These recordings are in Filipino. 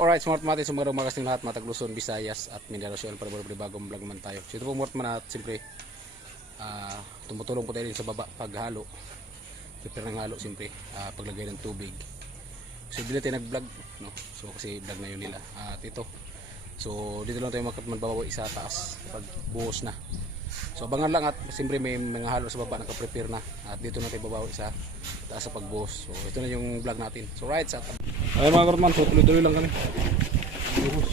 Alright, smart mati, sumagaraw makasing lahat, matag Luzon, Visayas at Mindanao Siol para bagong vlog man tayo. So ito po Mortman at siyempre tumutulong po tayo din sa baba paghalo. Prepare ng halo siyempre, paglagay ng tubig. So dito tayo nag-vlog, no? So kasi vlog na yun nila. At ito. So dito lang tayo magbabawi sa taas pag buhos na. So abangan lang at siyempre may mga halo sa baba naka-prepare na. At dito na tayo babawi sa taas sa pagbuhos. So ito na yung vlog natin. So right, sa ayun mga Mortman, so tuloy-tuloy lang kami. Buhos.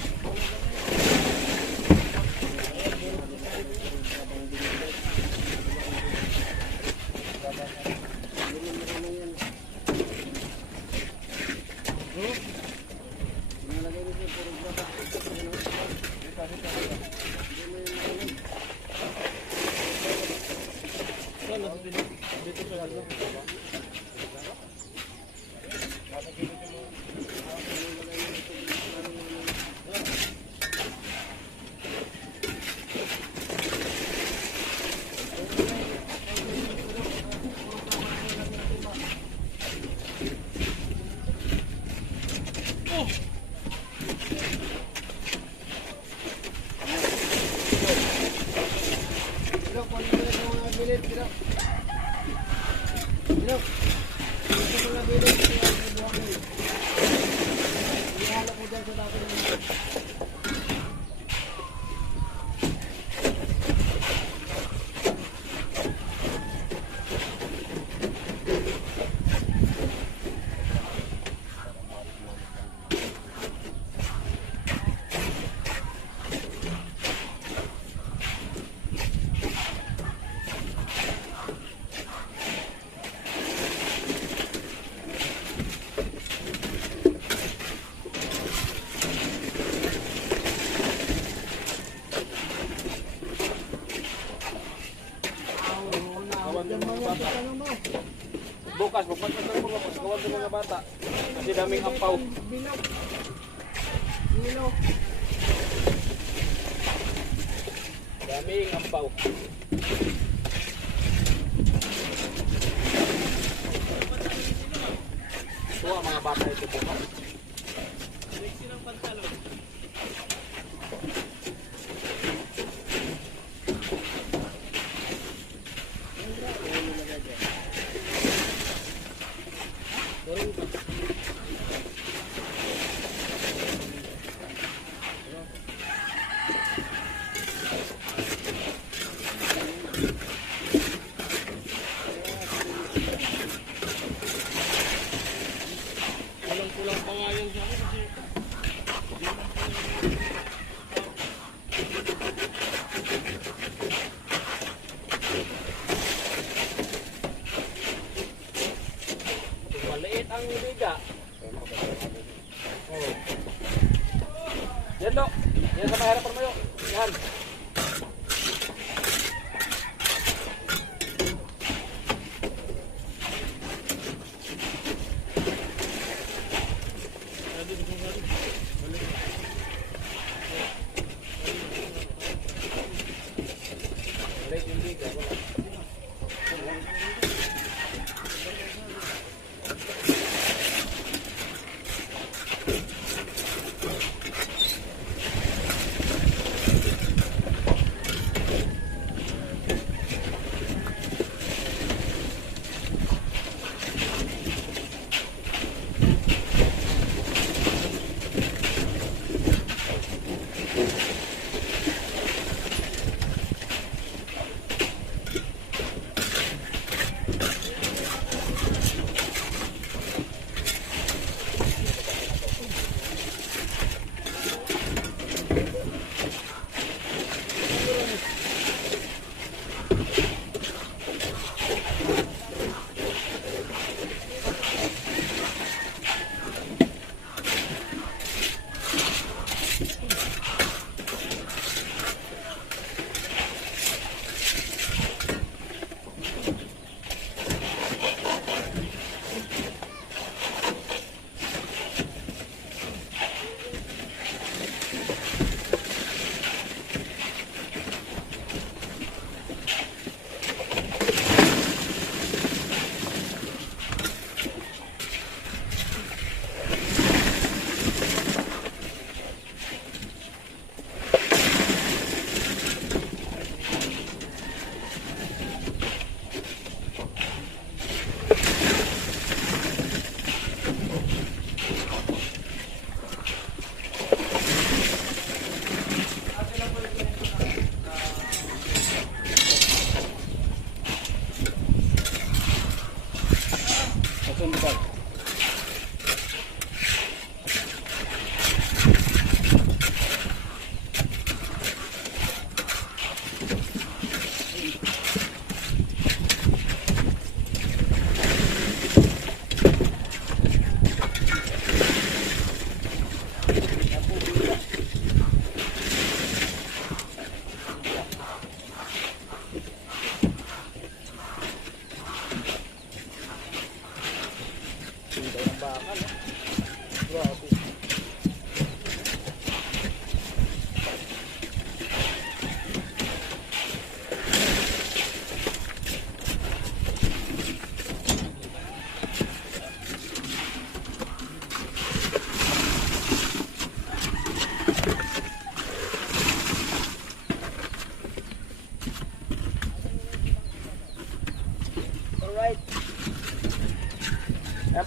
Bukas, magpagpag ng mga pagkawag ng mga bata kasi daming ampaw. Daming ampaw. Ito ang mga bata ito bukas. Seleksi ng pantalon. Kulang pa nga yun sa akin kasi maliit ang biga. Oh. Yan do. Yan sa mahirap mo yun. Yan.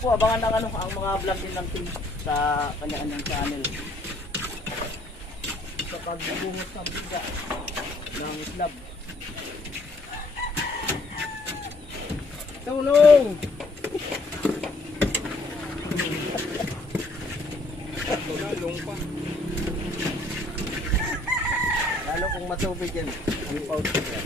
po, abangan ng ang mga vlog din ng team sa kanya-kanyang channel. Sa pagbubungot ng biga ng slab. Tulong! Tulong pa. Lalo kung matubig yan, ang pouch yan.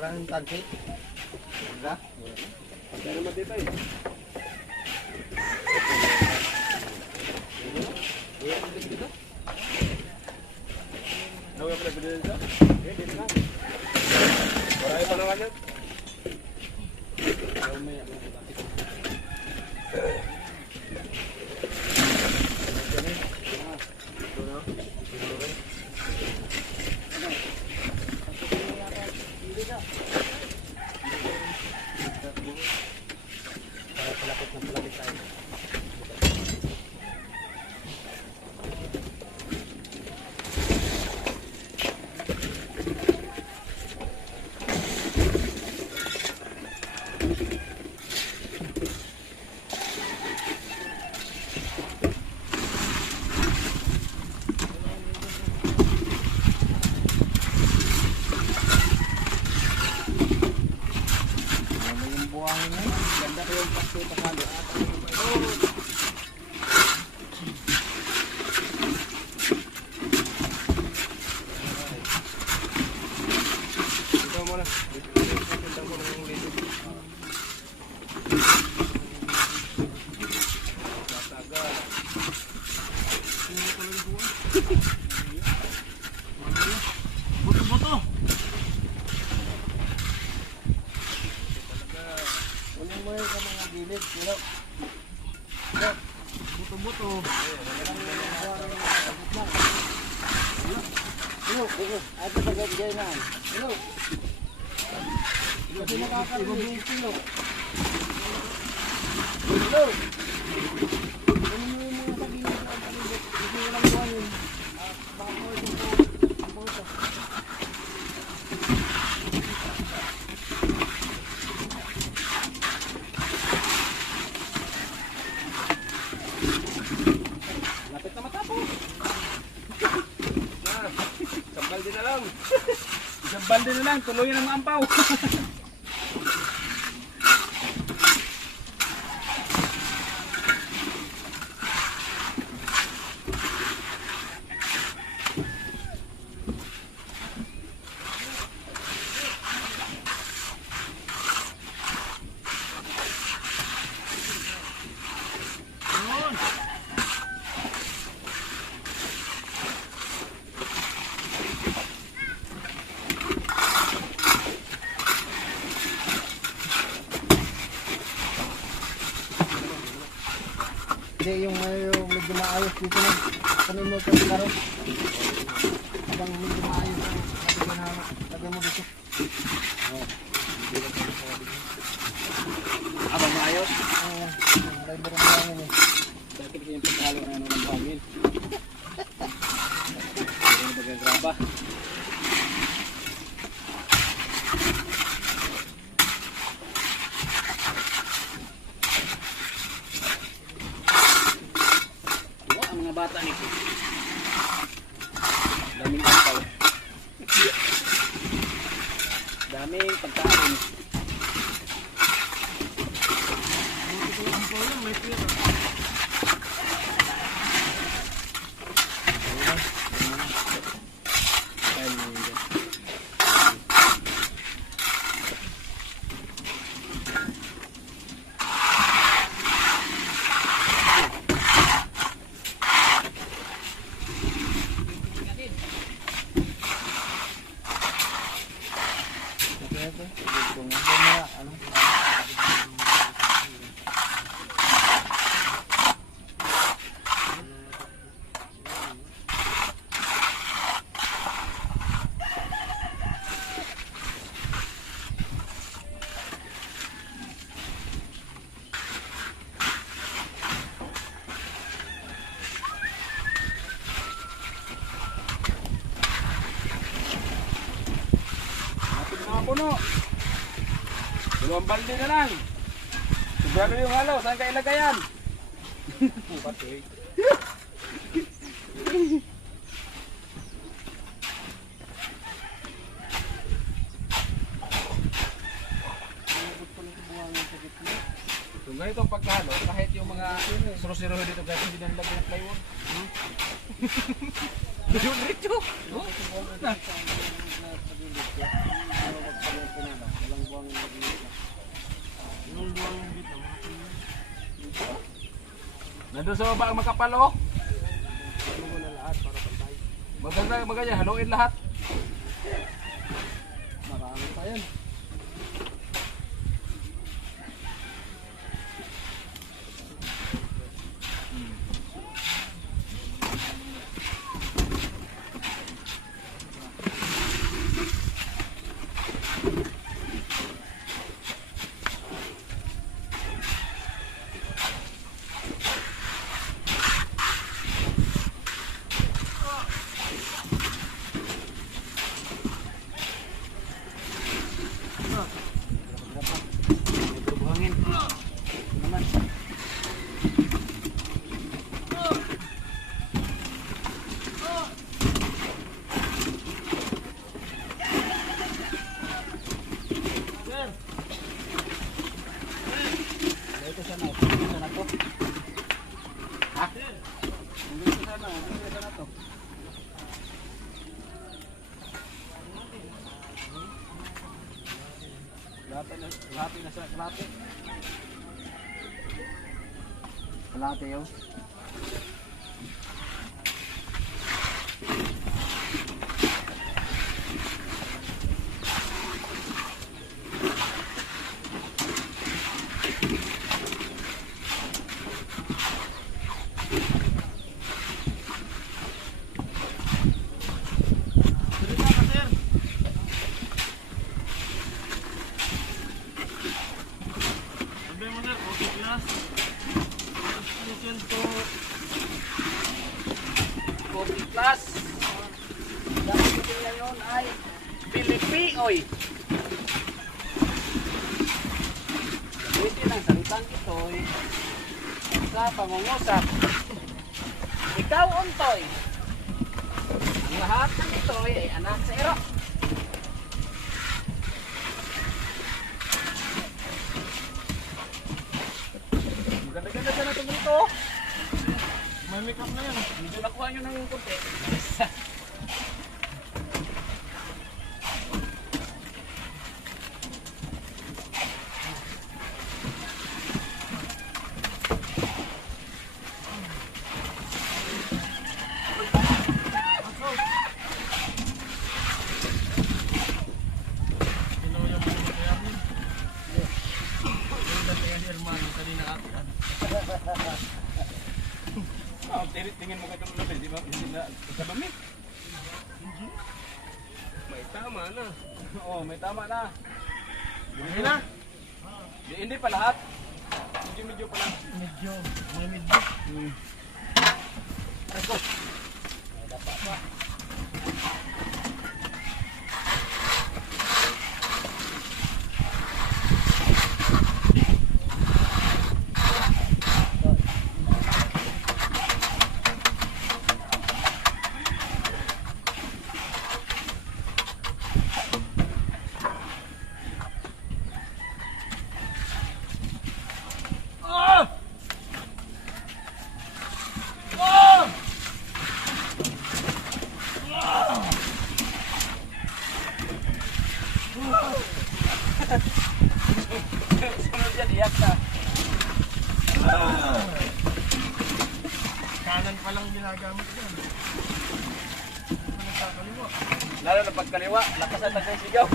Parang tagsit. Wala? Pero matita eh. Nawala pala pwede dito? Okay, dito na. Marami pa naman yun. Ganda ko yung pasto sa halo. Ito muna. Ito muna yung lito. Tatagal. Buto-buto. Kunin mo yun sa mga gilid. Buto-buto. Hello, ito sa gagawin na. Hello. Kasi nakakarinig. Hello. Hello. Kunin mo yung mga sa gilid na ang palibot. Hindi ko lang buhanin. Baka mo ito po. Lapit na matapos. Isang balde na lang. Isang balde na lang. Tuloy na maampaw. Hindi, yung medyo maayos dito na. Kanino ito yung karot. Habang medyo maayos na. Lagyan mo dito. Abang maayos. Driver ang hangin eh. Dati kasi yung pagkalo na ng hangin. Daming pagkain. May pira. Puno. Dalawang balde na lang. Sigurado yung halaw. Saan ka ilagay yan? Pati. So ganitong pagkahalo, kahit yung mga suro-siro dito guys, hindi na nilagay ng plywood. Diretso. Nandun sa baba ang makapal oh. Maganda, haluin lahat. Marami pa yan. Kalate yun. Plus. Dahil ito ngayon ay Pilipioy. Pwede ng salitang ito sa pangungusap. Ikaw, Untoy. Ang lahat ng ito ay anak sa iro. Maganda-ganda sa natin ito. May make-up na yan. Medyo nakuha nyo ng konti. Tingin mo kayo ng di ba? Hindi na sa dumi. May tama na. Oo, may tama na. Hindi na? Hindi pa lahat. Medyo pa lang. Medyo. May medyo. Ako. Dapat pa. Sunod yan, iyak na. Kanan pa lang ginagamit yan. Nagkakaliwa. Lalo na pagkaliwa, lakas ang nagsigaw.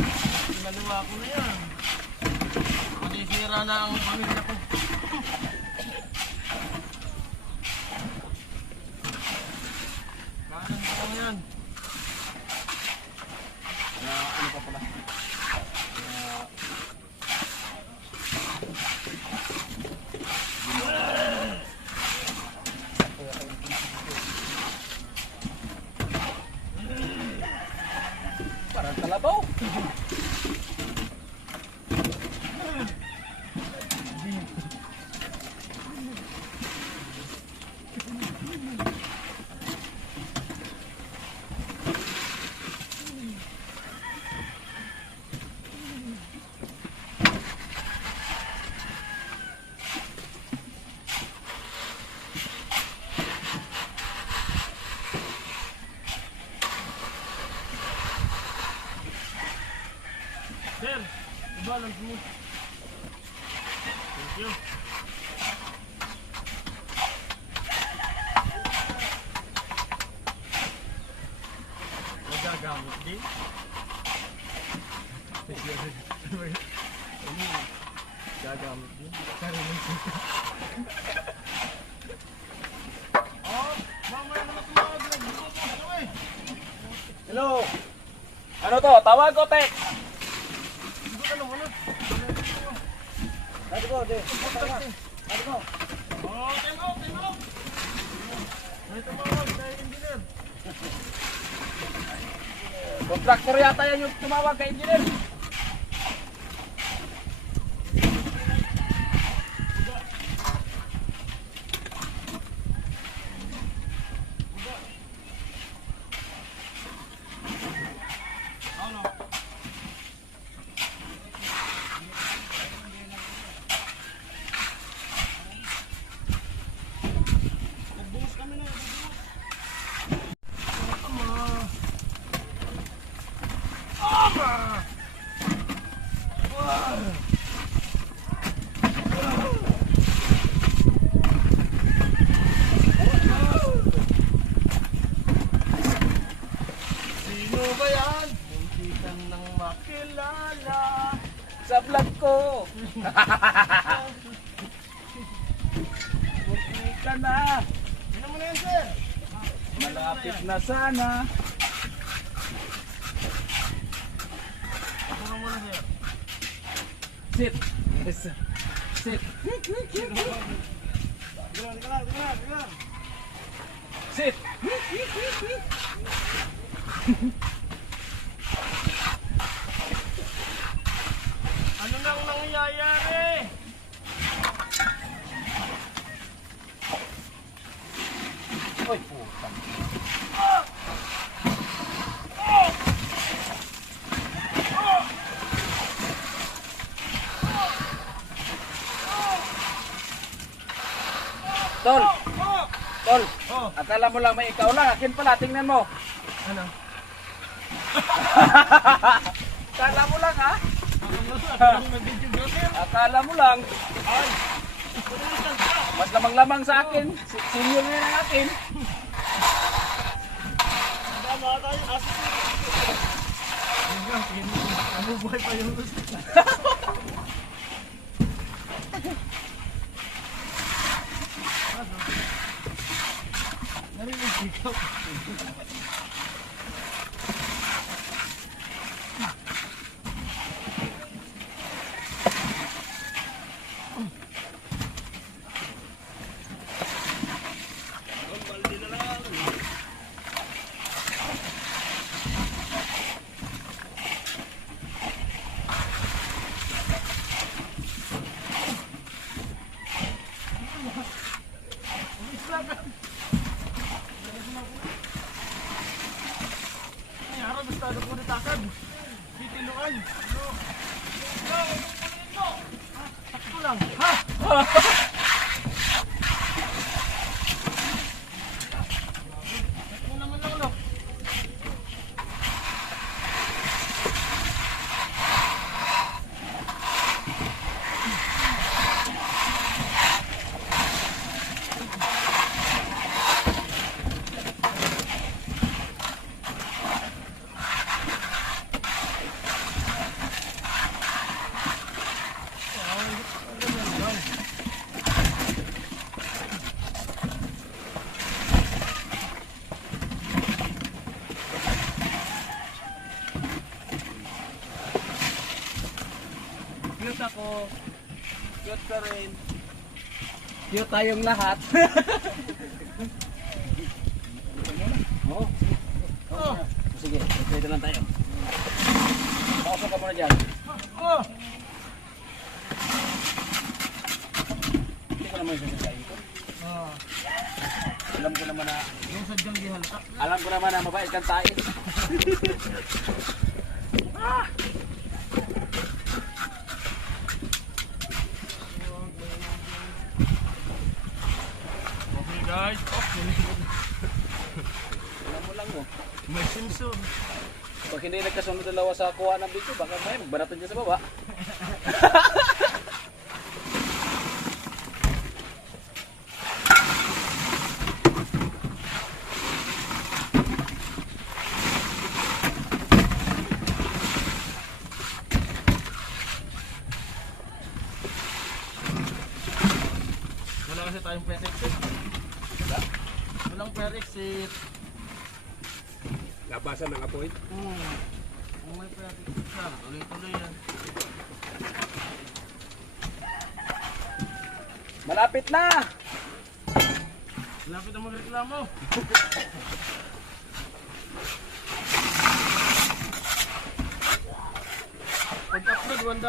Ginaliwa ko na yan. Sira na ang pamilya ko. Kanan pa lang yan. Ano pa pala? Parang kalabaw. Sir, i-balance mo. Thank you. Nagagamit din. Gagamit din. Oh, mamaya na tumawag na. Hello. Ano to? Tawag ko, te. Dati ko, de. Dati ko. Oh, tengo. May tumawag na engineer. Kontraktor yata yan yung tumawag kay engineer. Sino ba yan? Muntikan nang makilala. Sa vlog ko. Buti ka na. Sino mo na yan, sir? Malapit na sana. Ako na muna, sir. Sit. Yes. Sit. Tignan. Sit. Ano nang nangyayari? Oy, putang. Tol, tol, Oh, akala mo lang may ikaw lang, akin pala, tingnan mo. ano? Akala mo lang ha? Ako nag-videographer. Akala mo lang, Ay! Pagalitan ka! mas lamang-lamang sa akin. Senior na ng akin. Tama tayo, aso. Ano buhay pa yung gusto? Narinig ko. Ay, harap, basta ano po natakan. Titiluan. Sakto lang. Ha? Sakto naman lang, no? Cute ako. Cute ka rin. Cute tayong lahat. Oo. Oh. Sige, dito lang tayo. Pasok ka muna dyan. Oh! Hindi ko naman yung sasasayin ko. Oh. Alam ko naman na, Yung sadyang di halata. alam ko naman na mabait kang tain. Okay guys. Okay. Alam mo lang mo. May Simpson. Pag hindi nagkasunod dalawa sa kuha ng video, baka may magbanatan dyan sa baba. Wala kasi tayong pet exit. Walang pet exit. Labasan ng apoy. Kung may pet exit siya, tuloy-tuloy yan. Malapit na! Lapit ang magreklamo. Pag-upload, $1.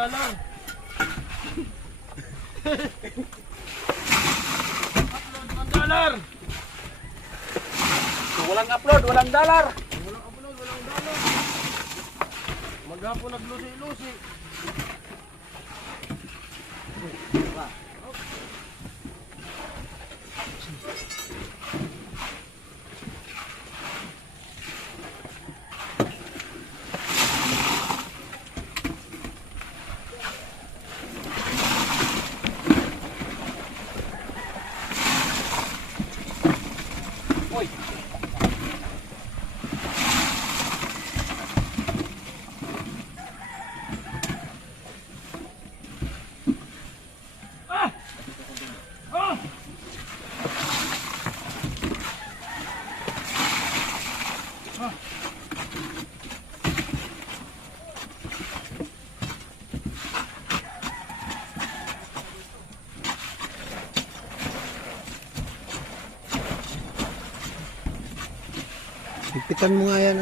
Upload, $1. Kung walang upload, walang dollar. Walang upload, walang dollar. Maghapon naglusi-lusi. Uy! Higpitan mo nga yan,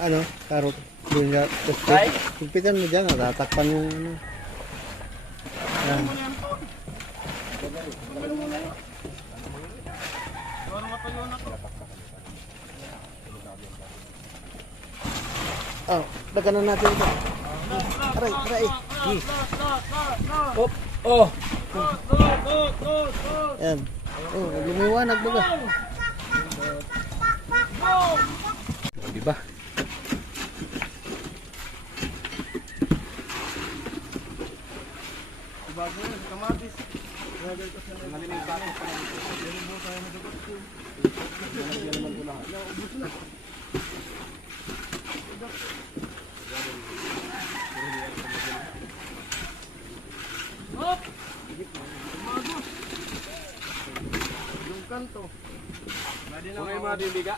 ano, karot. Doon na, Ay? higpitan mo dyan, tatakpan mo, ano. Yan. Oh, dagan na natin ito. Aray, aray. Oh! Oh! Yan. Oh, lumiwanag baga. Diba? Bago yan, kamatis. Malimig ba ako? Hop! Bago. Yung kanto. Kung may mga dindiga.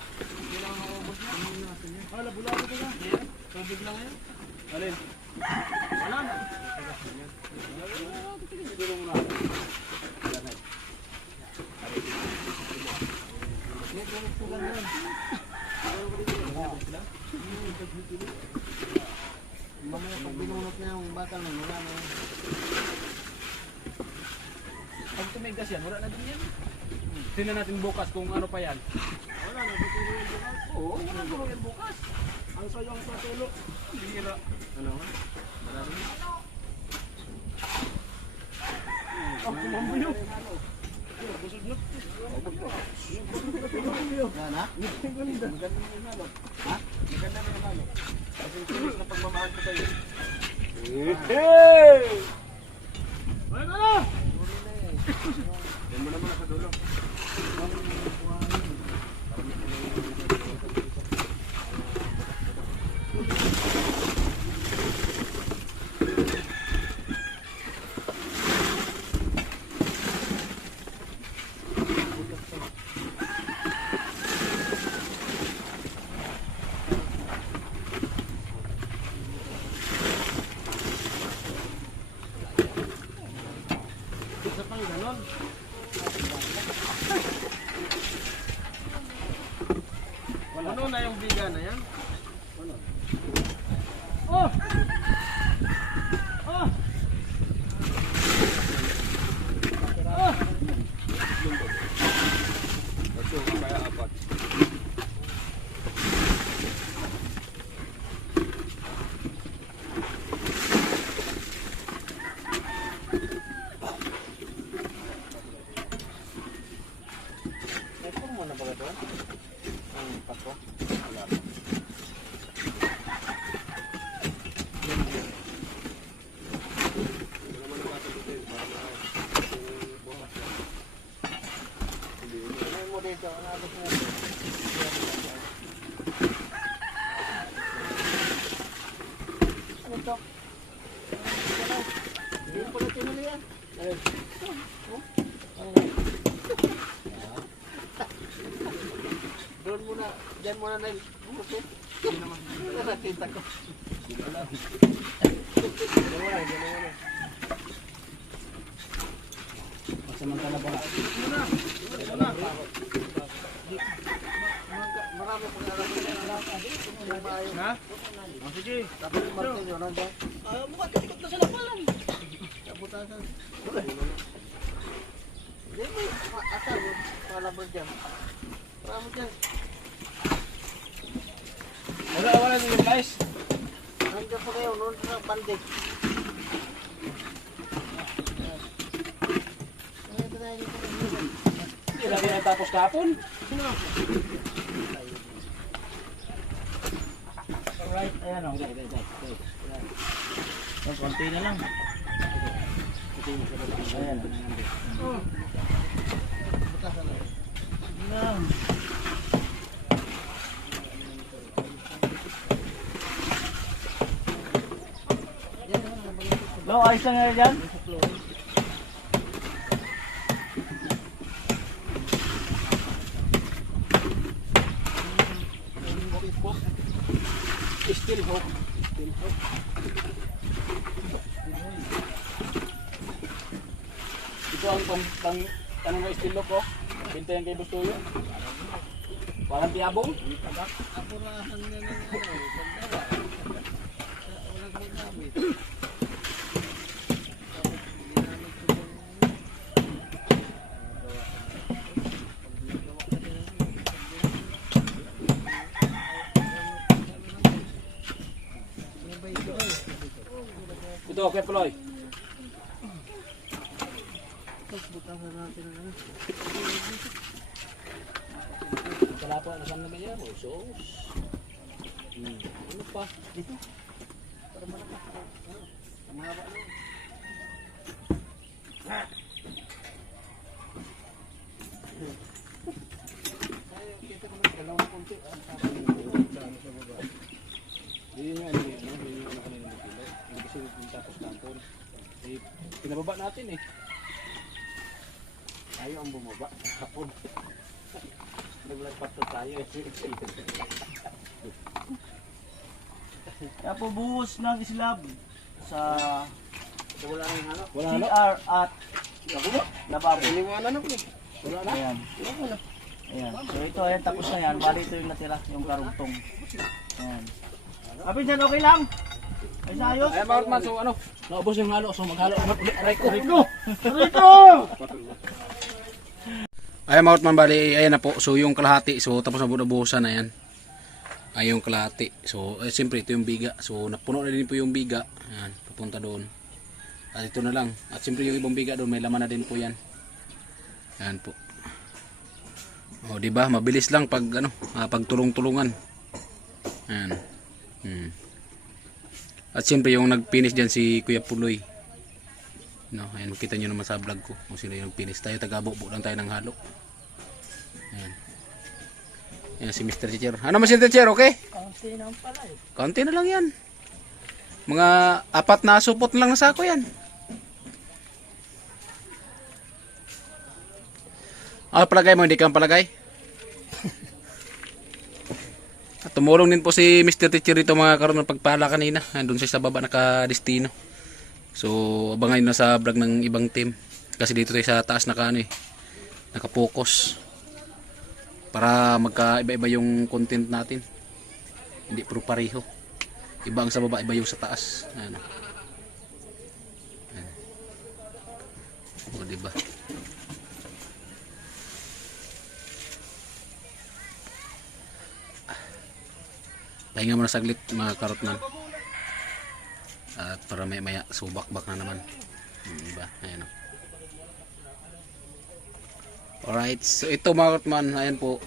Hala, bulado ka na. Tubig lang yan. Alin? Wala na. Siguro muna. Mamaya pag binunot niya yung bakal na wala na. Pag tumigas yan, wala na din yan. Tingnan natin bukas kung ano pa yan. Wala na, tutuloy yung bukas. Oo, wala na yan bukas. Ang sayang sa tulo. Bihira. Ano? Marami. Ang kumambuyo. Busog na. Yan ha? Maganda. Maganda na yung halo. Ha? Maganda na yung halo. Kasi yung tulis na pagmamahal ko sa'yo. Hey! Wala ka na! Yan mo naman sa dulo. ganon. Ano na yung biga na yan? Oh! Oh! Oh! Mo na ba ito? Ang pato? Wala. Ano mo dito? Ano mo dito? Ano ito? Hindi mo pala tinuli yan. Doon muna, dyan muna na yung bukit. Hindi naman. Nakakita ko. Hindi lang. Dyan muna. Magsamantala ba? Muna. Marami pang naraman yan. Ha? Sige. Tapos yung martin yun, nandyan. Mukha titikot na sila palang. Kaputasan. Hindi mo, asal yun. Palaban dyan. Marami dyan. Wala nyo guys. Nandiyan pa kayo, noon sa bandik. Hindi lagi na tapos kapon. Alright, ayan o. Konti na lang. Ayan o. Butasan na. Ayan. Lo, ayos lang nga dyan? Still hope. Ito ang tanong ng still hope ko. Bintayan kay Bustuyo. Walang tiyabong. Apurahan na lang ano. Walang ginamit. Ito, kay Floy. Butasan natin na lang. Kalapa na saan naman yan. Sos. Ano pa? Dito. Para malakas. Mahaba na. Ay, kita ko na dalawang konti. Hindi nga, hindi nga kanina ng kilo. Hindi kasi tapos kapon. Eh, pinababa natin eh. Tayo ang bumaba. Hapon. Naglapat na tayo. Kaya po buhos ng islab sa wala nang hanap. Wala na. CR at lababo. Iniwanan ako eh. Wala na. Ayan. Wala na. Ayan. So ito, ayan, tapos na yan. Bali ito yung natira, yung karugtong. Ayan. Kapin dyan, okay lang? Ay, sa ayos? Ayan mga man, so ano, naubos yung halo, so maghalo ulit ulit. Aray ko! Rito! Ayan mga man, bali, ayan na po. So yung kalahati, so tapos na bubuhusan na yan. Ay yung kalahati. So siyempre ito yung biga. So napuno na din po yung biga. Ayan, papunta doon. At ito na lang. At siyempre yung ibang biga doon, may laman na din po yan. Ayan po. O, di ba? Mabilis lang pag ano, pag tulong-tulungan. Ayan. At siyempre yung nag-finish diyan si Kuya Puloy. No, ayan, makita niyo naman sa vlog ko kung sino yung nag-finish. Tayo taga-bubo lang tayo ng halo. Ayan. Ayan si Mr. Teacher. Ano Mr. Teacher, okay? Kaunti naman pala eh. Kaunti na lang yan. Mga 4 na supot lang na sako yan. Palagay mo, hindi kang palagay. At tumulong din po si Mr. Teacher dito mga karoon ng pagpala kanina. Andun siya sa baba nakadestino. So abangan nyo na sa vlog ng ibang team. Kasi dito tayo sa taas naka-focus. Para magka-iba-iba yung content natin. Hindi puro pareho. Iba ang sa baba, iba yung sa taas. Ano. O diba? Pahinga muna saglit mga karotman. At para maya subak-bak na naman. Diba? Ayan o. Alright, so ito mga karotman, ayan po.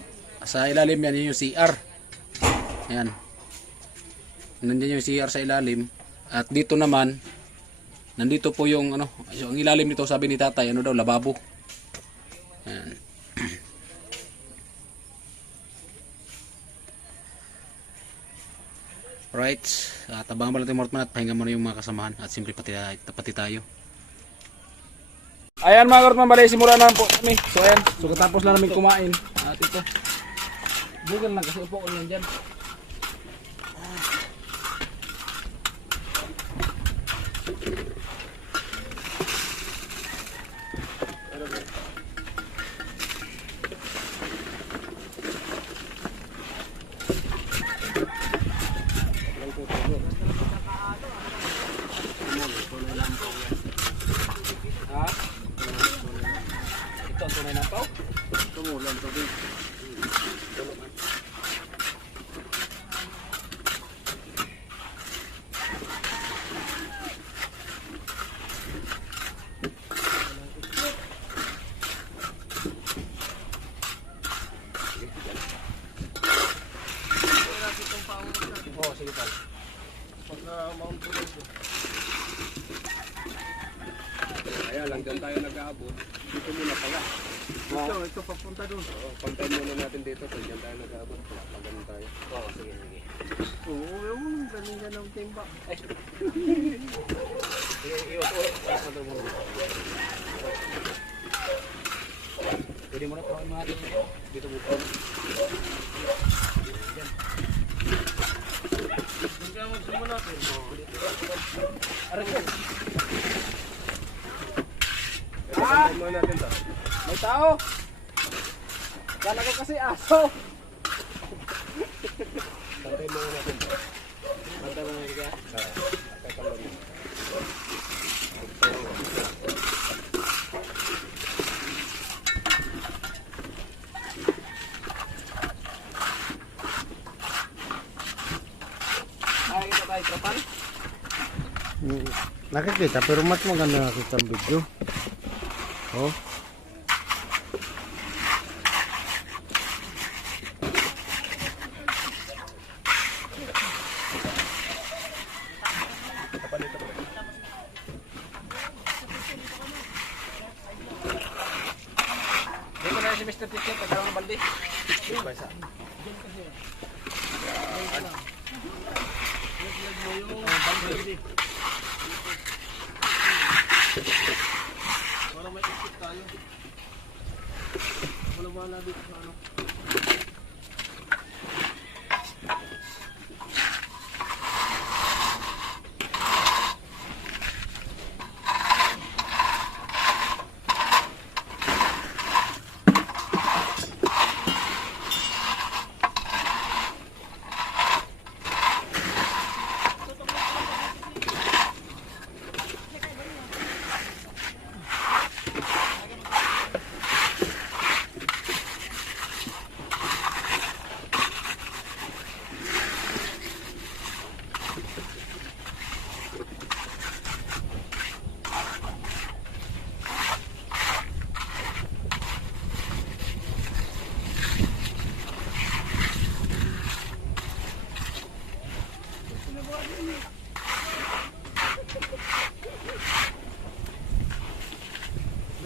Sa ilalim yan, yun yung CR. Ayan. Nandiyan yung CR sa ilalim. At dito naman, nandito po yung ano, yung ilalim nito sabi ni tatay, ano daw, lababo. Ayan. Right, tabangan mo lang tayo Mortman at pahinga mo na yung mga kasamahan at simple pati tayo. Ayan mga Mortman, bali simula na po kami. So ayan, so katapos na namin kumain. At ito, bugal lang kasi upo ko lang dyan. Ito ang tunay ng pao? Tumulan to din. Oo, sige pa. Pag na-mount ko ito. Kaya lang dyan tayo nag-aabot. Dito muna pala. Ito papunta doon. Oo, pantay muna natin dito. Kung dyan tayo nag-aabot. Pag ganun tayo. Oo, sige, sige. Oo, yung galing ka ng timba. Pwede mo na tawagin mga dito. Dito buto. Doon kaya magsimula natin. Aray ko. Pantay muna natin to. May tao! Kala ko kasi aso! Pantay muna natin to. Banta mo na ka? Pantay pa lang. Ay, ito tayo, kapal. Nakikita pero mas maganda nakita ang video. Oh. Dito na si Mr. Tito, pagkaroon ng balde. Basa. Para may isip tayo. Wala ba na dito sa ano?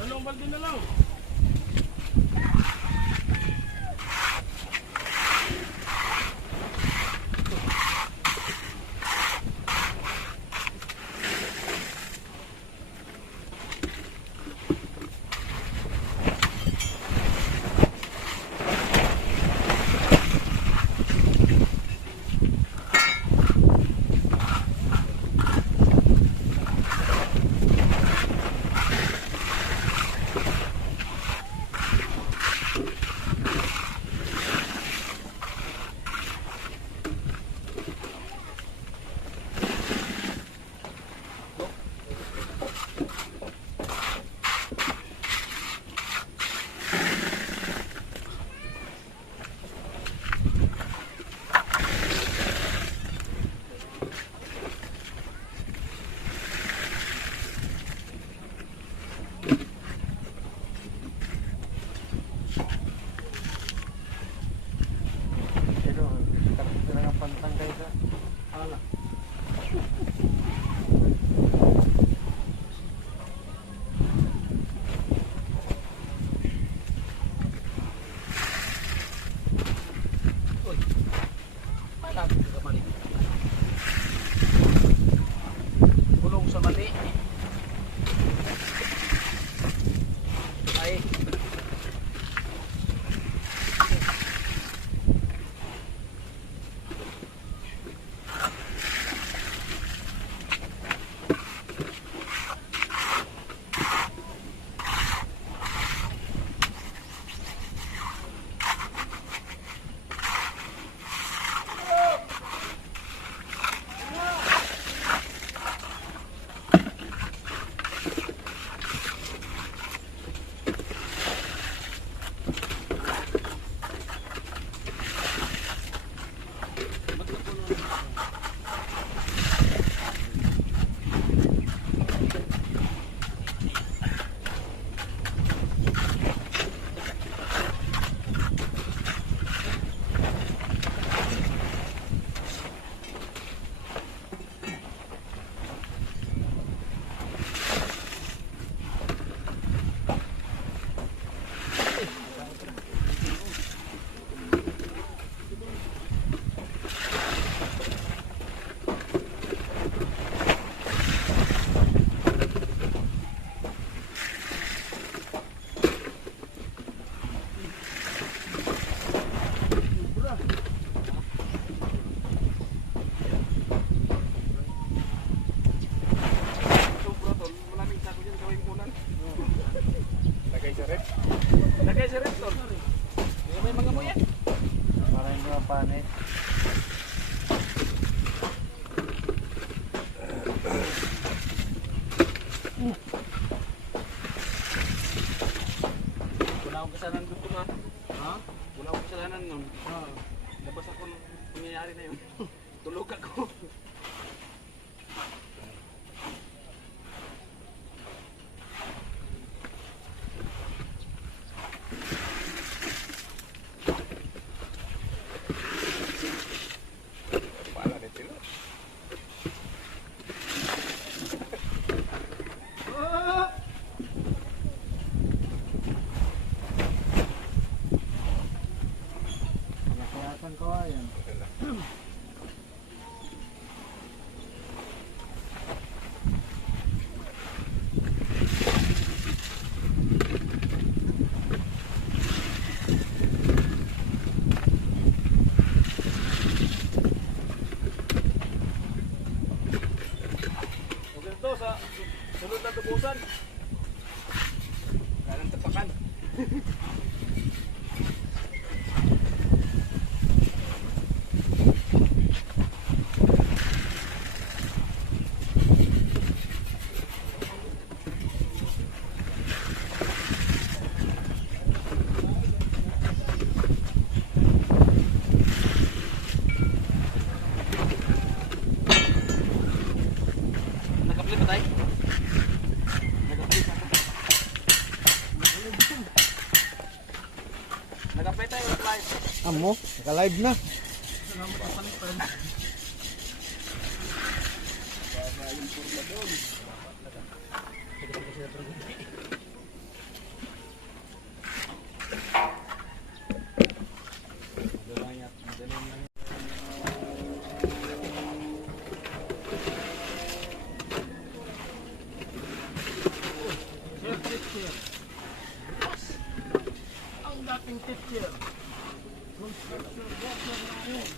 Dalawang balde na lang. kasalanan ko na. Ha? Wala akong kasalanan nun. Labas ako ng pangyayari na yun. Tulog ako. Pala din sila. Kayatan ko yan. Okay to sa sunod na tubusan. Kalang tapakan. Nakapili ba tayo? Nakapili pa. Nakapili tayo live. Amo, naka-live na. Ang dating teacher. Construction worker na yun.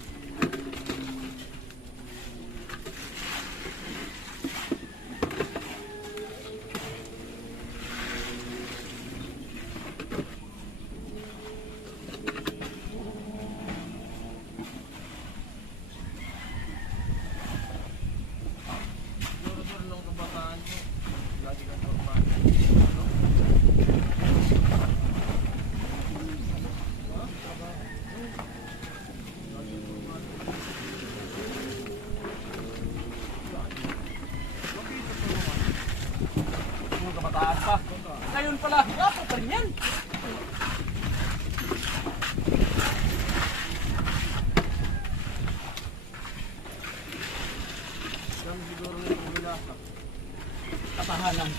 Siguro lang kabataan mo. Lagi kang normal. Yung kabataan pa. Ngayon pala, ako pa rin yan. Kami siguro yung pagbilasa. Katahanan.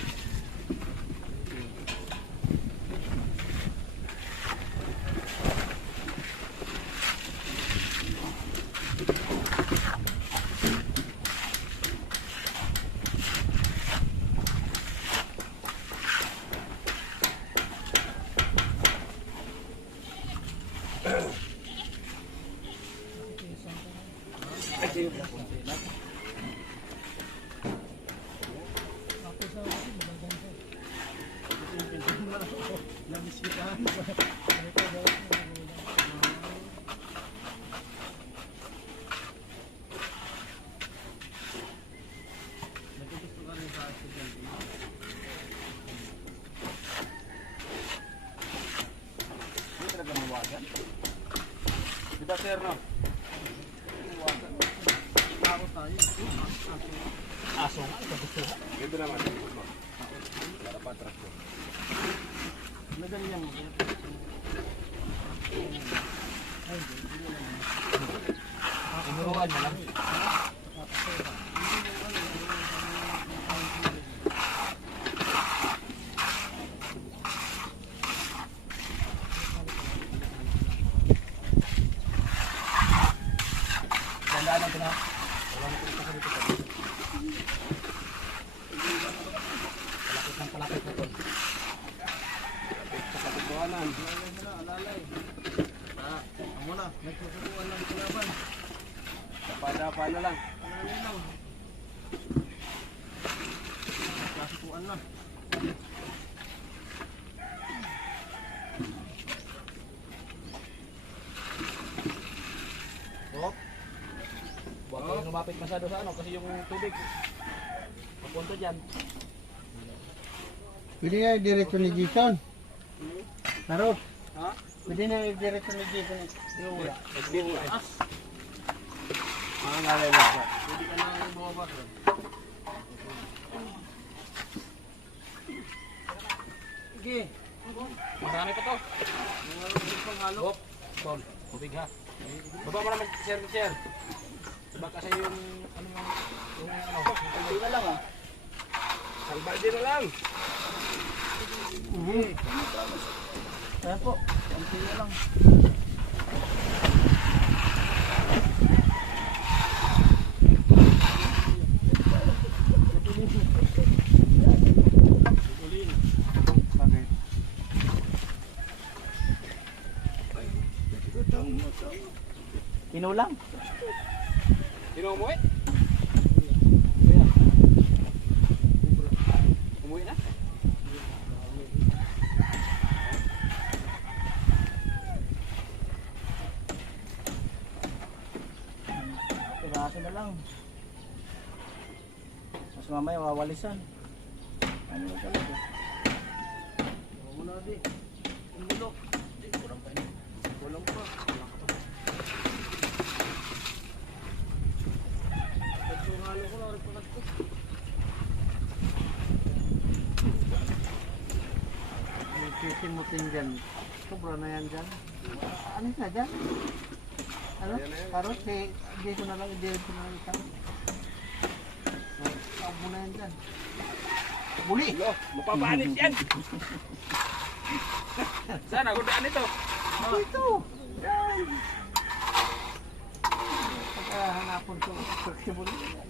Diba sir no? Ako tayo. Aso nga, ito gusto ko. Ganda naman. Para pa atras ko. Naganyan mo. Inuruan mo lang. Tandaan natin ha. Wala mo kung dito. Palapit na to. Sa katibuanan. Alalay. Amo na. Nagsusukuan lang kalaban. Dapa na lang. Alalay lang. Nagsusukuan na. Oh. Huwag kayong lumapit masyado sa ano kasi yung tubig. Papunto dyan. Pwede nga diretso ni Jason. Taro. Ha? Pwede na i-direct na dito yung wala. Dito taas. Mga ngalay lang siya. Pwede ka na bumaba. Sige. Marami pa to. Panghalo. Hop. Tol. Tubig ha. Baba mo naman, sir. Baka kasi yung ano. Hindi na lang ah. Salbalde na lang. Ayan po. Konti na lang. Bakit? Pinulang. Sino umuwi? Umuwi na? Piraso na lang. Mas mamaya wawalisan. Ano na talaga? Muna di. Umulo. Kulang pa ini. Kulang pa. Halo ko na rin pakat ko. Yung sisimutin dyan. Sobra na yan dyan. Ano na dyan? Ano? Karot? Hindi ko na lang i-direct na lang ikaw. Tawag mo na yan dyan. Buli! Lo, mapapanis yan. Saan ako daan ito? Ito! Yan! Pagkahanapon ko, flexible yan.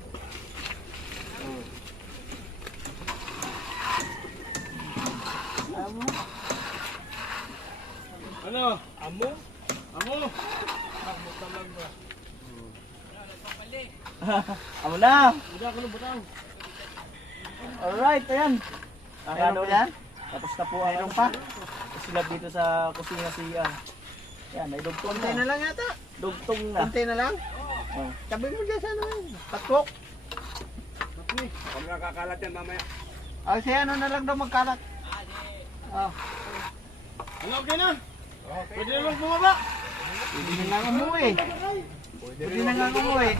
Ayaw mo? Ano? Amo? Amo? Amo talaga. Amo na! Buda ko na butang. Alright, ayan. Ano yan? Tapos na po ang pa. Sila dito sa kusina si yan, may dugtong na. Konti na lang yata. Dugtong na. Konti na lang? Oo. Sabi mo dyan sa ano yun? Patok. Kung nakakalat yan mamaya. Si ano na lang daw magkalat. Oh. Ano, okay na? Pwede naman bumaba. Pwede na nga umuwi. Pwede na nga umuwi.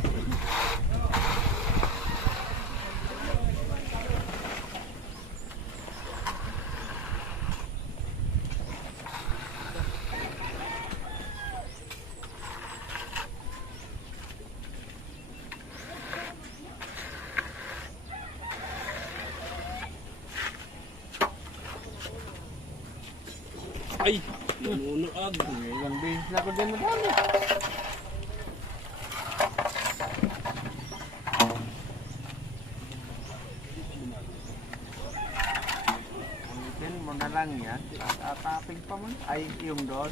Ay, nanunuag. Ilang beses na ako dyan madami. Amitin mo na lang yan. Tatapig pa man. Ay, yung doon.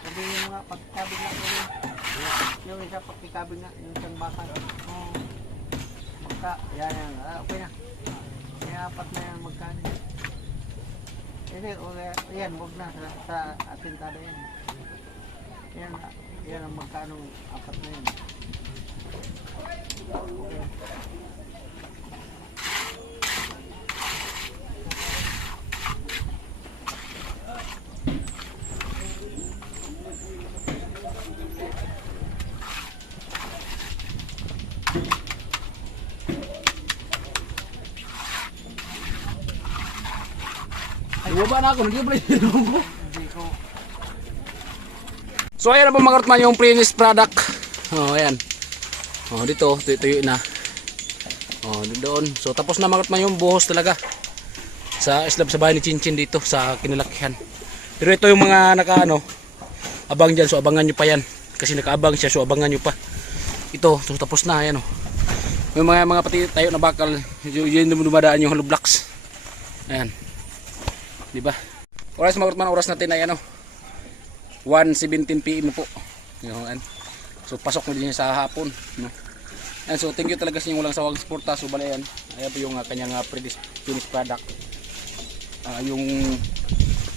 Sabi yung mga pagkabig na ko yung isa pagkabig na yung isang baka. Oh. Magka, yan yan. Okay na. May apat na yan magkano. Hindi, yan, huwag na sa atintada yan. Yan ang magkano apat na yan. Okay. Bumaba na ako, hindi pala yung ko. Hindi ko. So ayan na po mga kartman yung finished product. Oh, ayan. Oh, dito, tuyo na. Oh, doon. So tapos na mga kartman yung buhos talaga. Sa islab sa bahay ni Chinchin dito sa kinalakihan. Pero ito yung mga nakaano, abang dyan. So abangan nyo pa yan. Kasi nakaabang siya, so abangan nyo pa. Ito, so tapos na, ayan oh. Yung mga pati tayo na bakal, yun dumadaan yung hollow blocks. Ayan. Diba? Oras mga kartman, oras natin ay ano 1:17 PM na po. Yan. So pasok mo din sa hapon, no. And so thank you talaga sa inyong walang sawang suporta. So bala yan. Ayan po yung kanyang finished product. Yung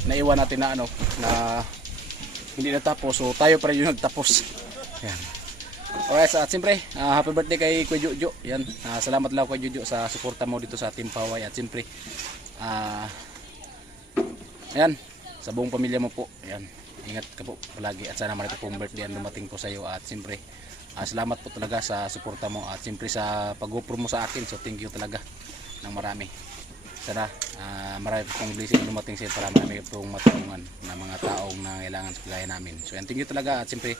naiwan natin na ano na hindi natapos, so tayo pa rin yung nagtapos. Yan. Alright, so, at siyempre happy birthday kay Kuya Jojo. Yan, salamat lang Kuya Jojo sa suporta mo dito sa Team Paway. At siyempre ayan, sa buong pamilya mo po, ayan, ingat ka po palagi at sana marito pong birthday ang dumating po sa iyo. At siyempre salamat po talaga sa suporta mo at siyempre sa pag-GoPro mo sa akin, so thank you talaga ng marami. Sana marami pong blessing na dumating sa iyo para marami pong matulungan ng mga taong nangailangan sa kagaya namin. So yan, thank you talaga. At siyempre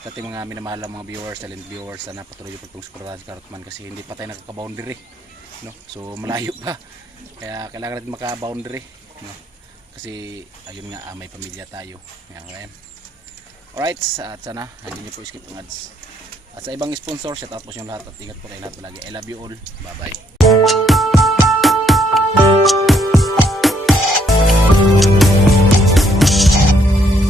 sa ating mga minamahal mga viewers, silent viewers, sana patuloy po itong suportahan si Karotman kasi hindi pa tayo nakaka-boundary, no? So malayo pa, kaya kailangan natin maka-boundary, no? Kasi ayun nga, may pamilya tayo. Ayan. Alright, at sana hindi niyo po skip ang ads. At sa ibang sponsor, shout out po sa inyo lahat at ingat po kayo lahat palagi. I love you all. Bye bye.